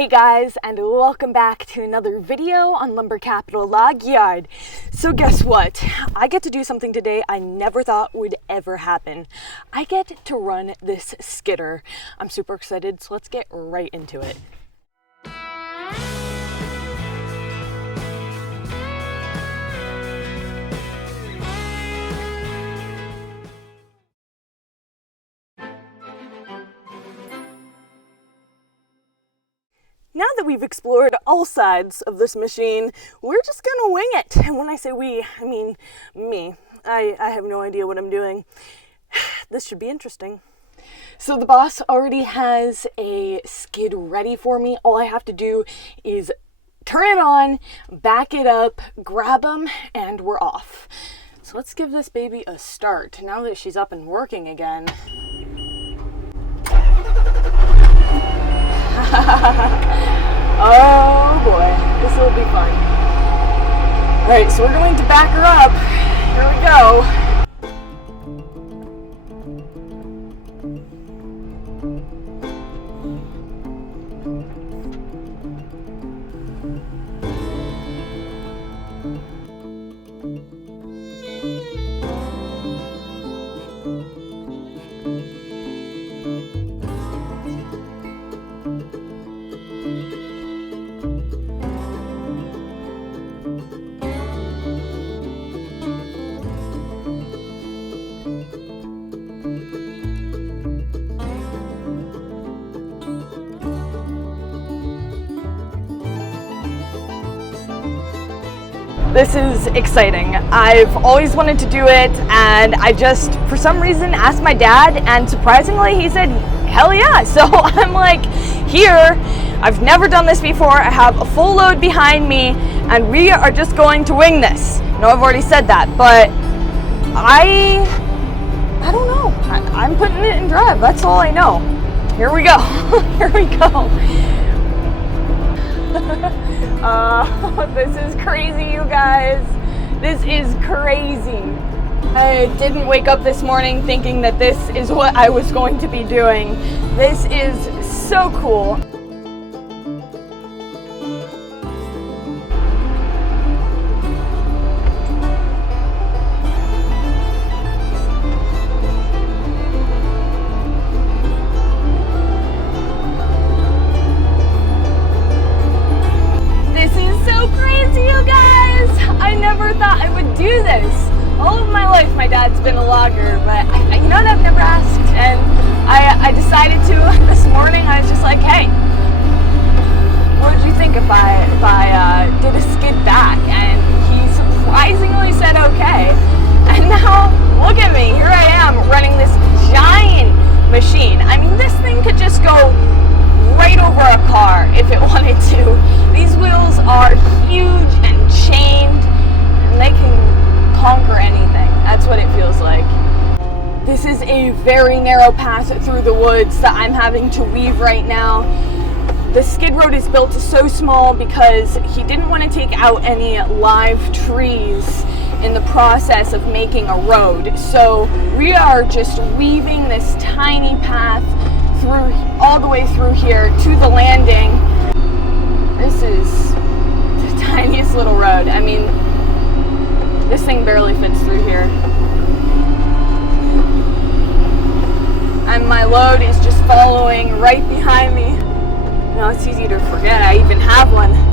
Hey guys, and welcome back to another video on LumberCapitalLY Yard. So guess what? I get to do something today I never thought would ever happen. I get to run this skidder. I'm super excited, so let's get right into it. Now that we've explored all sides of this machine, we're just gonna wing it. And when I say we, I mean me. I have no idea what I'm doing. This should be interesting. So the boss already has a skid ready for me. All I have to do is turn it on, back it up, grab them, and we're off. So let's give this baby a start now that she's up and working again. Oh boy, this will be fun. Alright, so we're going to back her up. Here we go. This is exciting. I've always wanted to do it, and I just, for some reason, asked my dad, and surprisingly, he said, hell yeah. So I'm like, here, I've never done this before, I have a full load behind me, and we are just going to wing this. No, I've already said that, but I don't know. I'm putting it in drive, that's all I know. Here we go. Here we go. This is crazy, you guys. This is crazy. I didn't wake up this morning thinking that this is what I was going to be doing. This is so cool. I would do this. All of my life my dad's been a logger, but you know what, I've never asked, and I decided to this morning. I was just like, hey, what would you think if I did a skid back? And he surprisingly said okay, and now look at me, here I am running this giant machine. I mean, this thing could just go right over a car if it wanted to. These wheels are huge and chained, and they can conquer anything. That's what it feels like. This is a very narrow path through the woods that I'm having to weave right now. The skid road is built so small because he didn't want to take out any live trees in the process of making a road. So we are just weaving this tiny path through, all the way through here to the landing. This is the tiniest little road. I mean, this thing barely fits through here. And my load is just following right behind me. You know, it's easy to forget I even have one.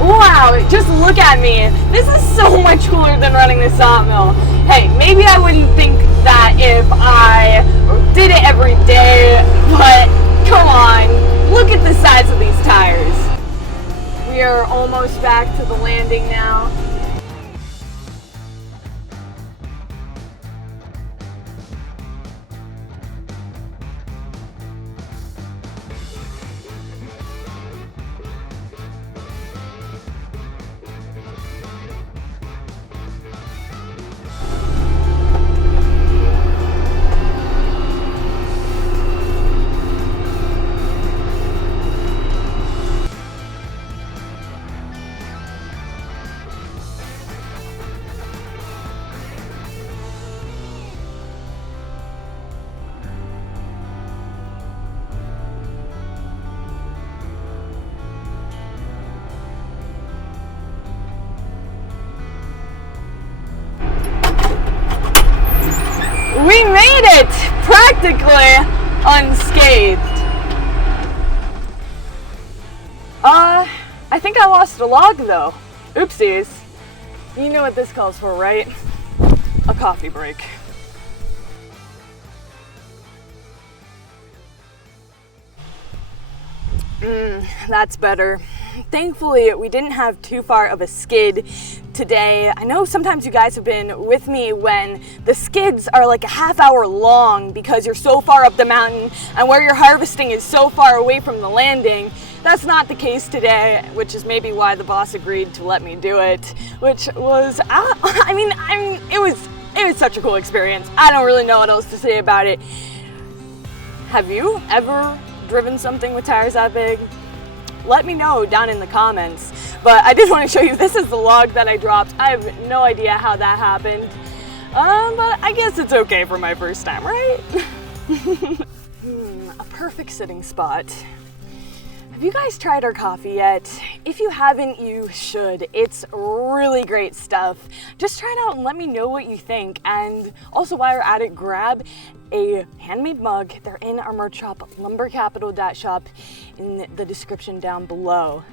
Wow, just look at me. This is so much cooler than running the sawmill. hey, maybe I wouldn't think that if I did it every day, but come on, look at the size of these tires. We are almost back to the landing now. We made it! Practically unscathed. I think I lost a log though. Oopsies. You know what this calls for, right? A coffee break. That's better. Thankfully, we didn't have too far of a skid today. I know sometimes you guys have been with me when the skids are like a half hour long because you're so far up the mountain and where you're harvesting is so far away from the landing. That's not the case today, which is maybe why the boss agreed to let me do it, which was, it was such a cool experience. I don't really know what else to say about it. Have you ever driven something with tires that big? Let me know down in the comments. But I did want to show you, this is the log that I dropped. I have no idea how that happened. But I guess it's okay for my first time, right? A perfect sitting spot. Have you guys tried our coffee yet? If you haven't, you should. It's really great stuff. Just try it out and let me know what you think. And also while you're at it, grab a handmade mug. They're in our merch shop, LumberCapital.shop, in the description down below.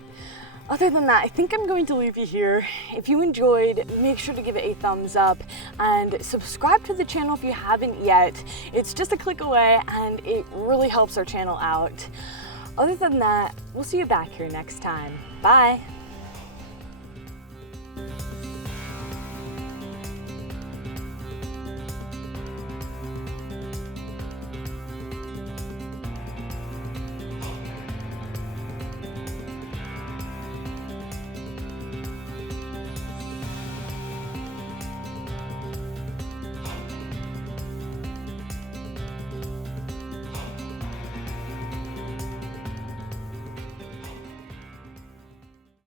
Other than that, I think I'm going to leave you here. If you enjoyed, make sure to give it a thumbs up and subscribe to the channel if you haven't yet. It's just a click away and it really helps our channel out. Other than that, we'll see you back here next time. Bye.